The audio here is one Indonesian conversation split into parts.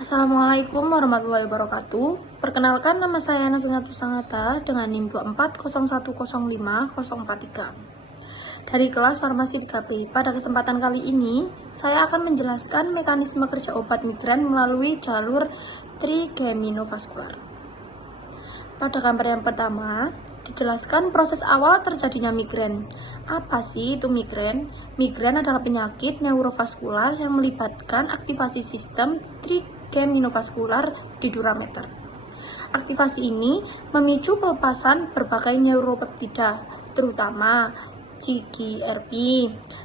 Assalamualaikum warahmatullahi wabarakatuh. Perkenalkan, nama saya Nafinatus Sangata dengan NIM 240105043 dari kelas Farmasi 3B. Pada kesempatan kali ini, saya akan menjelaskan mekanisme kerja obat migran melalui jalur trigeminovaskular. Pada gambar yang pertama, dijelaskan proses awal terjadinya migren. Apa sih itu migren? Migren adalah penyakit neurovaskular yang melibatkan aktivasi sistem trigeminovaskular di durameter. Aktivasi ini memicu pelepasan berbagai neuropeptida, terutama CGRP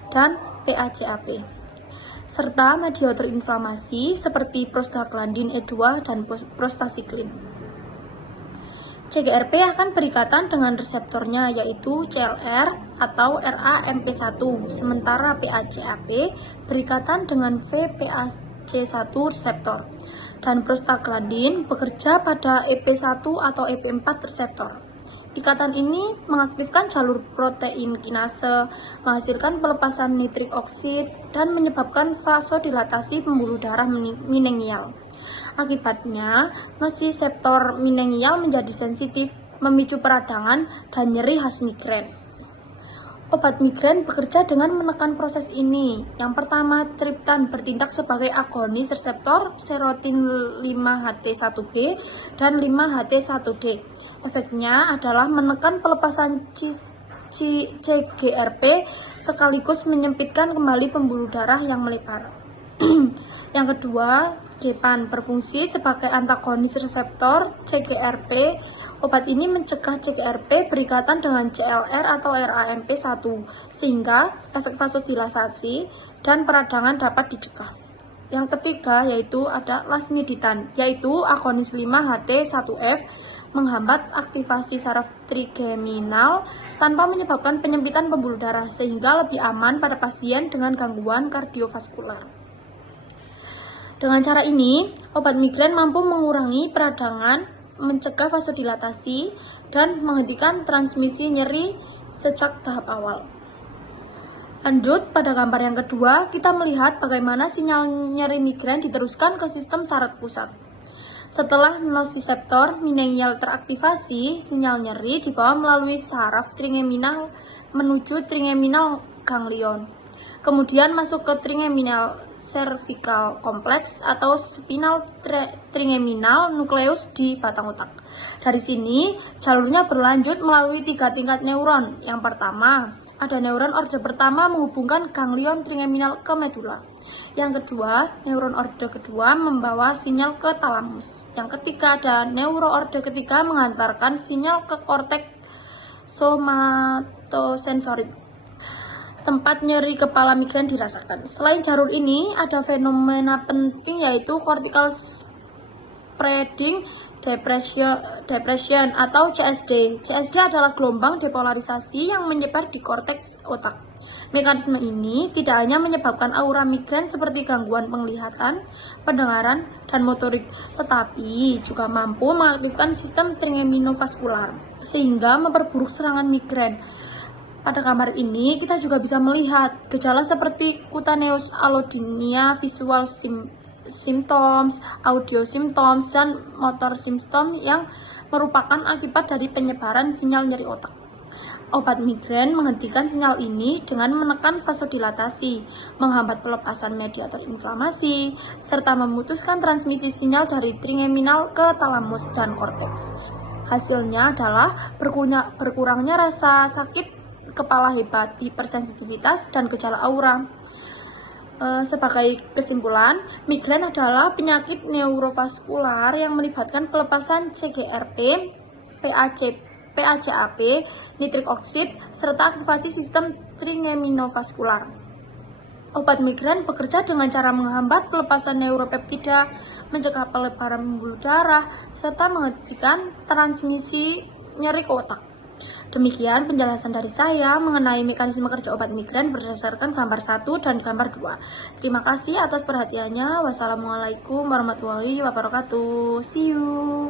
dan PACAP, serta mediator inflamasi seperti prostaglandin E2 dan prostasiklin. CGRP akan berikatan dengan reseptornya yaitu CLR atau RAMP1, sementara PACAP berikatan dengan VPAC1 reseptor, dan prostaglandin bekerja pada EP1 atau EP4 reseptor. Ikatan ini mengaktifkan jalur protein kinase, menghasilkan pelepasan nitrik oksid, dan menyebabkan vasodilatasi pembuluh darah minengial. Akibatnya, nosiseptor minengial menjadi sensitif, memicu peradangan dan nyeri khas migren. Obat migren bekerja dengan menekan proses ini. Yang pertama, triptan bertindak sebagai agonis reseptor serotin 5-HT1B dan 5-HT1D. Efeknya adalah menekan pelepasan CGRP sekaligus menyempitkan kembali pembuluh darah yang melebar. Yang kedua, Gepan berfungsi sebagai antagonis reseptor CGRP. Obat ini mencegah CGRP berikatan dengan CLR atau RAMP1 sehingga efek vasodilatasi dan peradangan dapat dicegah. Yang ketiga yaitu ada lasmiditan, yaitu agonis 5-HT1F menghambat aktivasi saraf trigeminal tanpa menyebabkan penyempitan pembuluh darah sehingga lebih aman pada pasien dengan gangguan kardiovaskular. Dengan cara ini, obat migren mampu mengurangi peradangan, mencegah vasodilatasi, dan menghentikan transmisi nyeri sejak tahap awal. Lanjut, pada gambar yang kedua, kita melihat bagaimana sinyal nyeri migren diteruskan ke sistem saraf pusat. Setelah nosiseptor minengial teraktivasi, sinyal nyeri dibawa melalui saraf trigeminal menuju trigeminal ganglion. Kemudian masuk ke trigeminal cervical complex atau spinal trigeminal nucleus di batang otak. Dari sini, jalurnya berlanjut melalui 3 tingkat neuron. Yang pertama, ada neuron orde pertama menghubungkan ganglion trigeminal ke medula. Yang kedua, neuron orde kedua membawa sinyal ke talamus. Yang ketiga, ada neuro orde ketiga menghantarkan sinyal ke korteks somatosensorik, tempat nyeri kepala migren dirasakan. Selain jalur ini, ada fenomena penting yaitu cortical spreading depression atau CSD. CSD adalah gelombang depolarisasi yang menyebar di korteks otak. Mekanisme ini tidak hanya menyebabkan aura migren seperti gangguan penglihatan, pendengaran, dan motorik, tetapi juga mampu mengaktifkan sistem trigeminovaskular sehingga memperburuk serangan migren. Pada gambar ini, kita juga bisa melihat gejala seperti cutaneous allodynia, visual symptoms, audio symptoms, dan motor symptoms yang merupakan akibat dari penyebaran sinyal nyeri otak. Obat migren menghentikan sinyal ini dengan menekan vasodilatasi, menghambat pelepasan mediator inflamasi, serta memutuskan transmisi sinyal dari trigeminal ke talamus dan korteks. Hasilnya adalah berkurangnya rasa sakit kepala hebat, hipersensitivitas, dan gejala aura. Sebagai kesimpulan, migren adalah penyakit neurovaskular yang melibatkan pelepasan CGRP, PACAP, nitrik oksid, serta aktivasi sistem trigeminovaskular. Obat migren bekerja dengan cara menghambat pelepasan neuropeptida, mencegah pelebaran pembuluh darah, serta menghentikan transmisi nyeri ke otak. Demikian penjelasan dari saya mengenai mekanisme kerja obat migren berdasarkan gambar 1 dan gambar 2. Terima kasih atas perhatiannya. Wassalamualaikum warahmatullahi wabarakatuh. See you.